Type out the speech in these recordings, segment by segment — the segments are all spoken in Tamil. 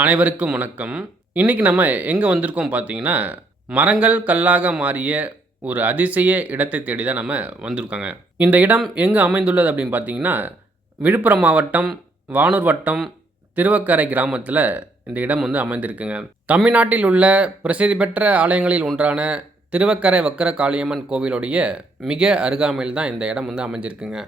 அனைவருக்கும் வணக்கம். இன்னைக்கு நம்ம எங்கே வந்திருக்கோம் பார்த்தீங்கன்னா மரங்கள் கல்லாக மாறிய ஒரு அதிசய இடத்தை தேடி தான் நம்ம வந்திருக்கோங்க. இந்த இடம் எங்கே அமைந்துள்ளது அப்படின்னு பார்த்தீங்கன்னா விழுப்புரம் மாவட்டம் வானூர் வட்டம் திருவக்கரை கிராமத்தில் இந்த இடம் வந்து அமைந்திருக்குங்க. தமிழ்நாட்டில் உள்ள பிரசித்தி பெற்ற ஆலயங்களில் ஒன்றான திருவக்கரை வக்கர காளியம்மன் கோவிலுடைய மிக அருகாமையில் தான் இந்த இடம் வந்து அமைஞ்சிருக்குங்க.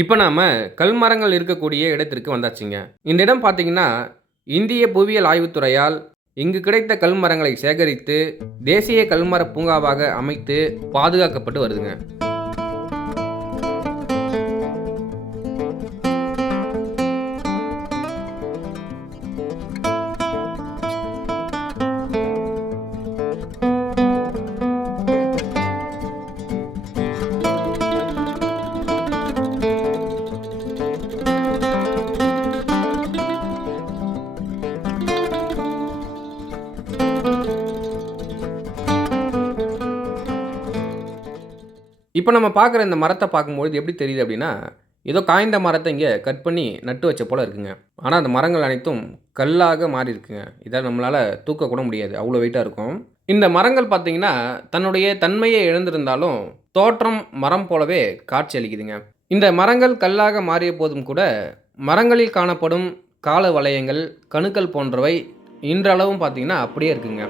இப்போ நாம் கல்மரங்கள் இருக்கக்கூடிய இடத்திற்கு வந்தாச்சுங்க. இந்த இடம் பார்த்தீங்கன்னா இந்திய புவியியல் ஆய்வுத்துறையால் இங்கு கிடைத்த கல்மரங்களை சேகரித்து தேசிய கல்மர பூங்காவாக அமைத்து பாதுகாக்கப்பட்டு வருதுங்க. இப்போ நம்ம பார்க்குற இந்த மரத்தை பார்க்கும்பொழுது எப்படி தெரியுது அப்படின்னா ஏதோ காய்ந்த மரத்தை இங்கே கட் பண்ணி நட்டு வச்ச போல் இருக்குங்க. ஆனால் அந்த மரங்கள் அனைத்தும் கல்லாக மாறி இருக்குங்க. இதை நம்மளால் தூக்கக்கூட முடியாது. அவ்வளோ வெயிட்டாக இருக்கும். இந்த மரங்கள் பார்த்தீங்கன்னா தன்னுடைய தன்மையை இழந்திருந்தாலும் தோற்றம் மரம் போலவே காட்சி அளிக்குதுங்க. இந்த மரங்கள் கல்லாக மாறிய போதும் கூட மரங்களில் காணப்படும் கால வளையங்கள் கணுக்கள் போன்றவை இன்றளவும் பார்த்தீங்கன்னா அப்படியே இருக்குங்க.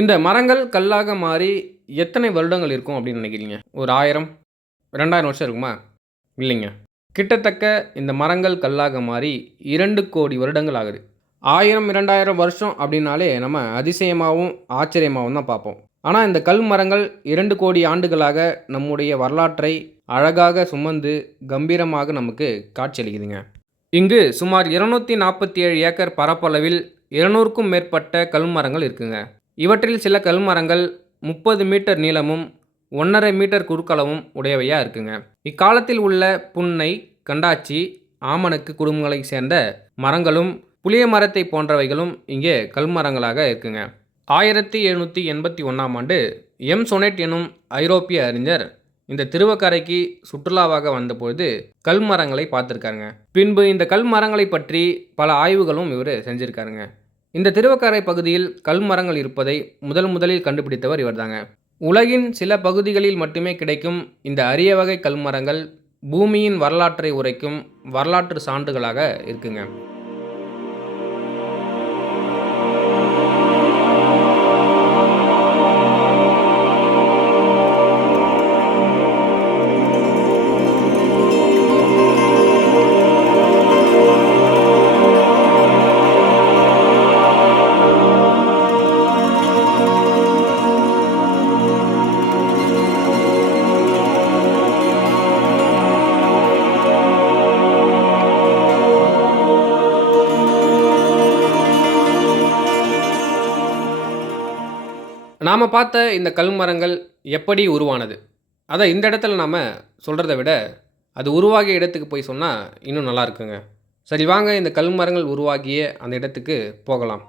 இந்த மரங்கள் கல்லாக மாறி எத்தனை வருடங்கள் இருக்கும் அப்படின்னு நினைக்கிறீங்க? ஒரு ஆயிரம் ரெண்டாயிரம் வருஷம் இருக்குமா? இல்லைங்க. கிட்டத்தக்க இந்த மரங்கள் கல்லாக மாறி இரண்டு கோடி வருடங்கள் ஆகுது. ஆயிரம் இரண்டாயிரம் வருஷம் அப்படின்னாலே நம்ம அதிசயமாகவும் ஆச்சரியமாகவும் தான் பார்ப்போம். ஆனால் இந்த கல் மரங்கள் இரண்டு கோடி ஆண்டுகளாக நம்முடைய வரலாற்றை அழகாக சுமந்து கம்பீரமாக நமக்கு காட்சியளிக்குதுங்க. இங்கு சுமார் இருநூற்றி நாற்பத்தி ஏழு ஏக்கர் பரப்பளவில் இருநூறுக்கும் மேற்பட்ட கல் மரங்கள் இருக்குங்க. இவற்றில் சில கல்மரங்கள் முப்பது மீட்டர் நீளமும் ஒன்றரை மீட்டர் குறுக்களவும் உடையவையாக இருக்குங்க. இக்காலத்தில் உள்ள புன்னை கண்டாச்சி ஆமணக்கு குடும்பங்களைச் சேர்ந்த மரங்களும் புளிய மரத்தை போன்றவைகளும் இங்கே கல்மரங்களாக இருக்குங்க. ஆயிரத்தி எழுநூற்றி எண்பத்தி ஒன்றாம் ஆண்டு எம். சொனெட் எனும் ஐரோப்பிய அறிஞர் இந்த திருவக்கரைக்கு சுற்றுலாவாக வந்தபொழுது கல்மரங்களை பார்த்துருக்காருங்க. பின்பு இந்த கல்மரங்களை பற்றி பல ஆய்வுகளும் இவர் செஞ்சுருக்காருங்க. இந்த திருவக்கரை பகுதியில் கல்மரங்கள் இருப்பதை முதல் முதலில் கண்டுபிடித்தவர் இவர்தாங்க. உலகின் சில பகுதிகளில் மட்டுமே கிடைக்கும் இந்த அரிய வகை கல்மரங்கள் பூமியின் வரலாற்றை உரைக்கும் வரலாற்று சான்றுகளாக இருக்குங்க. நாம் பார்த்த இந்த கல்மரங்கள் எப்படி உருவானது? அதை இந்த இடத்துல நாம் சொல்கிறத விட அது உருவாகிய இடத்துக்கு போய் சொன்னால் இன்னும் நல்லா இருக்குங்க. சரி வாங்க இந்த கல்மரங்கள் உருவாகிய அந்த இடத்துக்கு போகலாம்.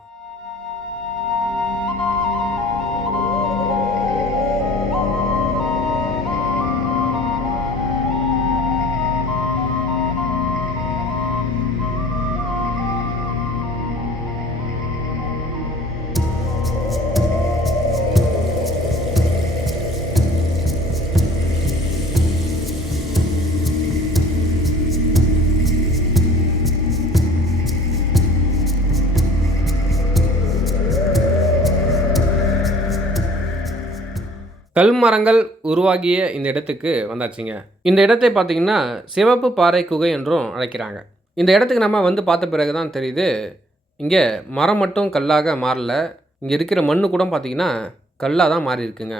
கல் மரங்கள் உருவாகிய இந்த இடத்துக்கு வந்தாச்சுங்க. இந்த இடத்தை பார்த்தீங்கன்னா சிவப்பு பாறை குகை என்றும் அழைக்கிறாங்க. இந்த இடத்துக்கு நம்ம வந்து பார்த்த பிறகு தான் தெரியுது. இங்கே மரம் மட்டும் கல்லாக மாறல. இங்கே இருக்கிற மண்ணு கூட பார்த்தீங்கன்னா கல்லாக தான் மாறி இருக்குங்க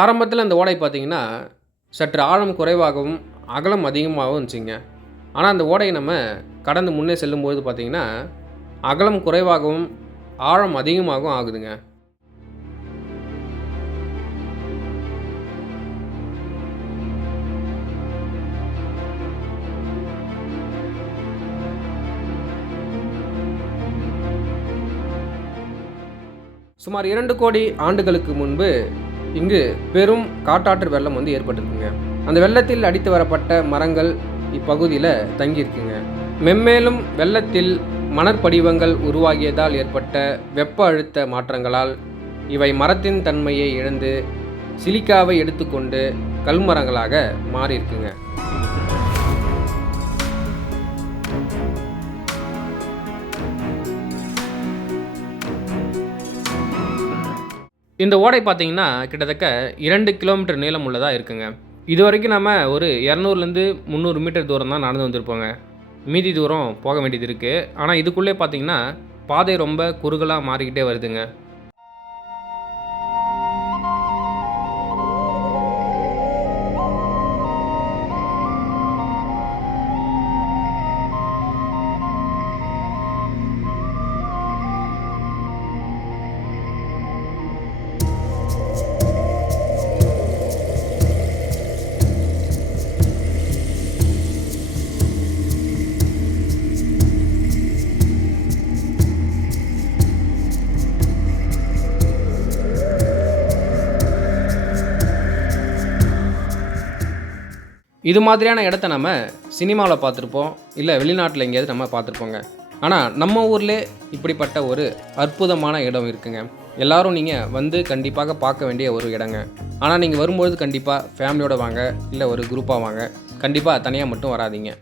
ஆரம்பத்தில் அந்த ஓடை பார்த்தீங்கன்னா சற்று ஆழம் குறைவாகவும் அகலம் அதிகமாகவும் இருந்துச்சுங்க. ஆனால் அந்த ஓடையை நம்ம கடந்து முன்னே செல்லும்போது பார்த்தீங்கன்னா அகலம் குறைவாகவும் ஆழம் அதிகமாகவும் ஆகுதுங்க. சுமார் இரண்டு கோடி ஆண்டுகளுக்கு முன்பு இங்கு பெரும் காட்டாற்று வெள்ளம் வந்து ஏற்பட்டிருக்குங்க. அந்த வெள்ளத்தில் அடித்து வரப்பட்ட மரங்கள் இப்பகுதியில் தங்கியிருக்குங்க. மென்மேலும் வெள்ளத்தில் மணற்படிவங்கள் உருவாகியதால் ஏற்பட்ட வெப்ப அழுத்த மாற்றங்களால் இவை மரத்தின் தன்மையை இழந்து சிலிக்காவை எடுத்துக்கொண்டு கல்மரங்களாக மாறியிருக்குங்க. இந்த ஓடை பார்த்தீங்கன்னா கிட்டத்தட்ட இரண்டு கிலோமீட்டர் நீளம் உள்ளதாக இருக்குங்க. இது வரைக்கும் நம்ம ஒரு இரநூறுலேருந்து முந்நூறு மீட்டர் தூரம் தான் நடந்து வந்திருப்போங்க. மீதி தூரம் போக வேண்டியது இருக்குது ஆனால் இதுக்குள்ளே பார்த்தீங்கன்னா பாதை ரொம்ப குறுகலாக மாறிக்கிட்டே வருதுங்க. இது மாதிரியான இடத்த நம்ம சினிமாவில் பார்த்துருப்போம். இல்லை வெளிநாட்டில் எங்கேயாவது நம்ம பார்த்துருப்போங்க. ஆனால் நம்ம ஊர்லே இப்படிப்பட்ட ஒரு அற்புதமான இடம் இருக்குங்க. எல்லாரும் நீங்கள் வந்து கண்டிப்பாக பார்க்க வேண்டிய ஒரு இடங்க. ஆனால் நீங்கள் வரும்பொழுது கண்டிப்பாக ஃபேமிலியோடு வாங்க இல்லை ஒரு குரூப்பாக வாங்க. கண்டிப்பாக தனியாக மட்டும் வராதீங்க.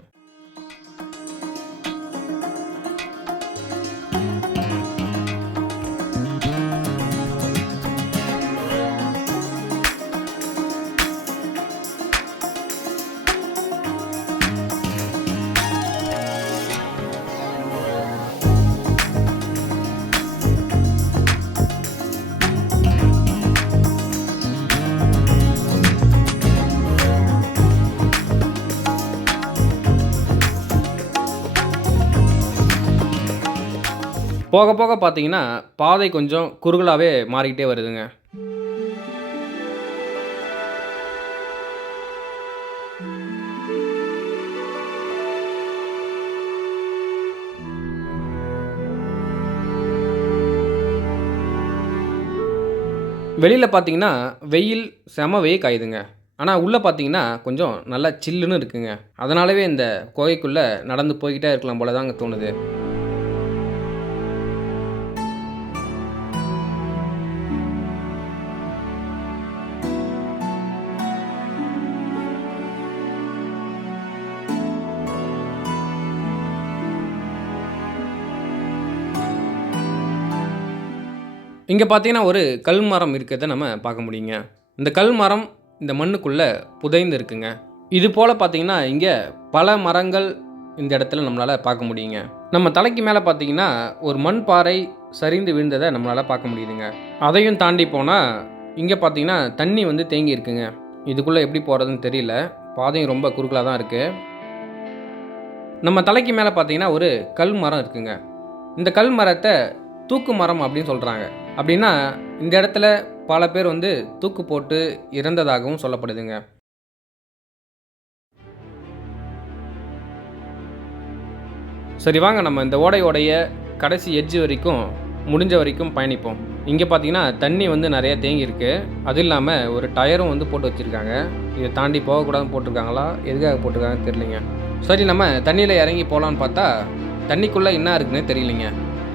போக போக பார்த்தீங்கன்னா பாதை கொஞ்சம் குறுகலாகவே மாறிக்கிட்டே வருதுங்க. வெளியில் பார்த்தீங்கன்னா வெயில் செம வெயில் காயுதுங்க. ஆனால் உள்ளே பார்த்தீங்கன்னா கொஞ்சம் நல்லா சில்லுன்னு இருக்குங்க. அதனாலவே இந்த குகைக்குள்ளே நடந்து போய்கிட்டே இருக்கலாம் போல தாங்க தோணுது. இங்கே பார்த்தீங்கன்னா ஒரு கல் மரம் இருக்கிறத நம்ம பார்க்க முடியுங்க. இந்த கல் மரம் இந்த மண்ணுக்குள்ளே புதைந்து இருக்குங்க. இது போல் பார்த்தீங்கன்னா இங்கே பல மரங்கள் இந்த இடத்துல நம்மளால் பார்க்க முடியுங்க. நம்ம தலைக்கு மேலே பார்த்தீங்கன்னா ஒரு மண் பாறை சரிந்து விழுந்ததை நம்மளால் பார்க்க முடியுதுங்க. அதையும் தாண்டி போனால் இங்கே பார்த்தீங்கன்னா தண்ணி வந்து தேங்கி இருக்குங்க. இதுக்குள்ளே எப்படி போகிறதுன்னு தெரியல. பாதையும் ரொம்ப குறுக்கலாக தான் இருக்குது நம்ம தலைக்கு மேலே பார்த்தீங்கன்னா ஒரு கல் மரம் இருக்குங்க. இந்த கல் மரத்தை தூக்கு மரம் அப்படின்னு சொல்கிறாங்க அப்படின்னா இந்த இடத்துல பல பேர் வந்து தூக்கு போட்டு இறந்ததாகவும் சொல்லப்படுதுங்க. சரி வாங்க நம்ம இந்த ஓடையோடைய கடைசி எட்ஜ் வரைக்கும் முடிஞ்ச வரைக்கும் பயணிப்போம். இங்கே பார்த்தீங்கன்னா தண்ணி வந்து நிறைய தேங்கி இருக்கு அது இல்லாமல் ஒரு டயரும் வந்து போட்டு வச்சுருக்காங்க. இதை தாண்டி போகக்கூடாதுன்னு போட்டிருக்காங்களா? எதுக்காக போட்டிருக்காங்கன்னு தெரியலிங்க. சரி நம்ம தண்ணியில் இறங்கி போகலான்னு பார்த்தா தண்ணிக்குள்ளே என்ன இருக்குன்னு தெரியலிங்க.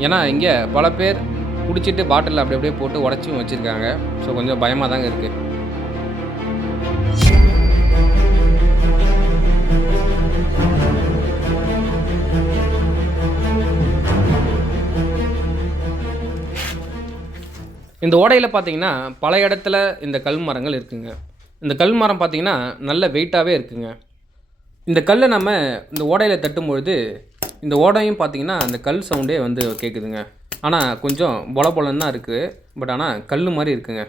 ஏன்னா இங்கே பல பேர் குடிச்சிட்டு பாட்டில் அப்படி அப்படியே போட்டு உடச்சும் வச்சுருக்காங்க. ஸோ கொஞ்சம் பயமாக தாங்க இருக்குது இந்த ஓடையில் பார்த்தீங்கன்னா பல இடத்துல இந்த கல் மரங்கள் இருக்குங்க. இந்த கல் மரம் பார்த்தீங்கன்னா நல்ல வெயிட்டாகவே இருக்குங்க. இந்த கல்லை நம்ம இந்த ஓடையில் தட்டும் பொழுது இந்த ஓடையும் பார்த்தீங்கன்னா அந்த கல் சவுண்டே வந்து கேட்குதுங்க. ஆனால் கொஞ்சம் பொல பொலன்னு தான் இருக்குது பட் ஆனால் கல் மாதிரி இருக்குங்க.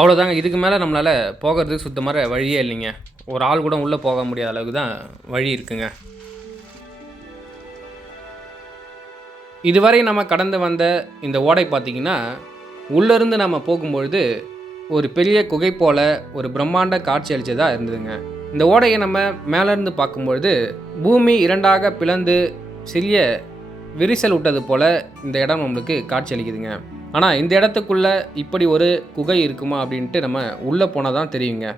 அவ்வளோதாங்க இதுக்கு மேலே நம்மளால் போகிறதுக்கு சுத்தமாக வழியே இல்லைங்க. ஒரு ஆள் கூட உள்ளே போக முடியாத அளவுக்கு தான் வழி இருக்குங்க. இதுவரை நம்ம கடந்து வந்த இந்த ஓடை பார்த்திங்கன்னா உள்ளேருந்து நம்ம போகும்பொழுது ஒரு பெரிய குகை போல் ஒரு பிரம்மாண்ட காட்சி அளித்ததாக இருந்ததுங்க. இந்த ஓடையை நம்ம மேலேருந்து பார்க்கும்பொழுது பூமி இரண்டாக பிளந்து சிறிய விரிசல் விட்டது போல் இந்த இடம் நம்மளுக்கு காட்சி அளிக்குதுங்க. ஆனால் இந்த இடத்துக்குள்ளே இப்படி ஒரு குகை இருக்குமா அப்படின்ட்டு நம்ம உள்ளே போனால் தான் தெரியுங்க.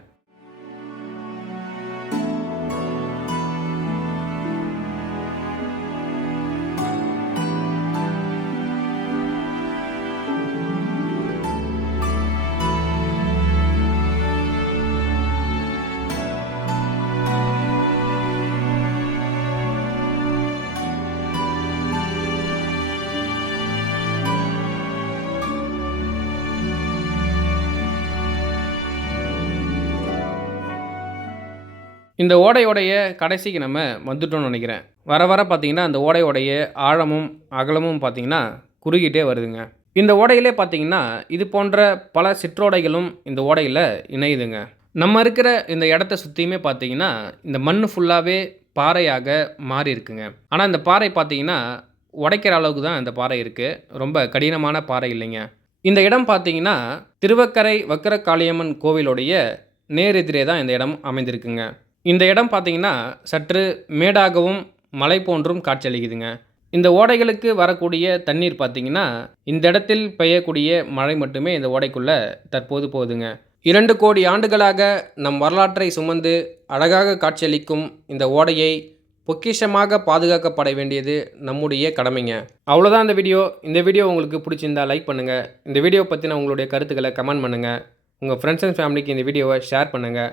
இந்த ஓடையோடைய கடைசிக்கு நம்ம வந்துட்டோம்னு நினைக்கிறேன். வர வர பார்த்தீங்கன்னா அந்த ஓடையோடைய ஆழமும் அகலமும் பார்த்தீங்கன்னா குறுகிட்டே வருதுங்க. இந்த ஓடையிலே பார்த்தீங்கன்னா இது போன்ற பல சிற்றோடைகளும் இந்த ஓடையில் இணையுதுங்க. நம்ம இருக்கிற இந்த இடத்த சுற்றியுமே பார்த்தீங்கன்னா இந்த மண் ஃபுல்லாகவே பாறையாக மாறி இருக்குங்க ஆனால் இந்த பாறை பார்த்தீங்கன்னா உடைக்கிற அளவுக்கு தான் இந்த பாறை இருக்குது ரொம்ப கடினமான பாறை இல்லைங்க. இந்த இடம் பார்த்தீங்கன்னா திருவக்கரை வக்கர காளியம்மன் கோவிலுடைய நேரெதிரே தான் இந்த இடம் அமைந்திருக்குங்க. இந்த இடம் பார்த்தீங்கன்னா சற்று மேடாகவும் மலை போன்றும் காட்சியளிக்குதுங்க. இந்த ஓடைகளுக்கு வரக்கூடிய தண்ணீர் பார்த்திங்கன்னா இந்த இடத்தில் பெய்யக்கூடிய மழை மட்டுமே இந்த ஓடைக்குள்ளே தற்போது போகுதுங்க. இரண்டு கோடி ஆண்டுகளாக நம் வரலாற்றை சுமந்து அழகாக காட்சியளிக்கும் இந்த ஓடையை பொக்கிஷமாக பாதுகாக்கப்பட வேண்டியது நம்முடைய கடமைங்க. அவ்வளோதான் இந்த வீடியோ. இந்த வீடியோ உங்களுக்கு பிடிச்சிருந்தா லைக் பண்ணுங்கள் இந்த வீடியோ பற்றின உங்களுடைய கருத்துக்களை கமெண்ட் பண்ணுங்கள் உங்கள் ஃப்ரெண்ட்ஸ் அண்ட் ஃபேமிலிக்கு இந்த வீடியோவை ஷேர் பண்ணுங்கள்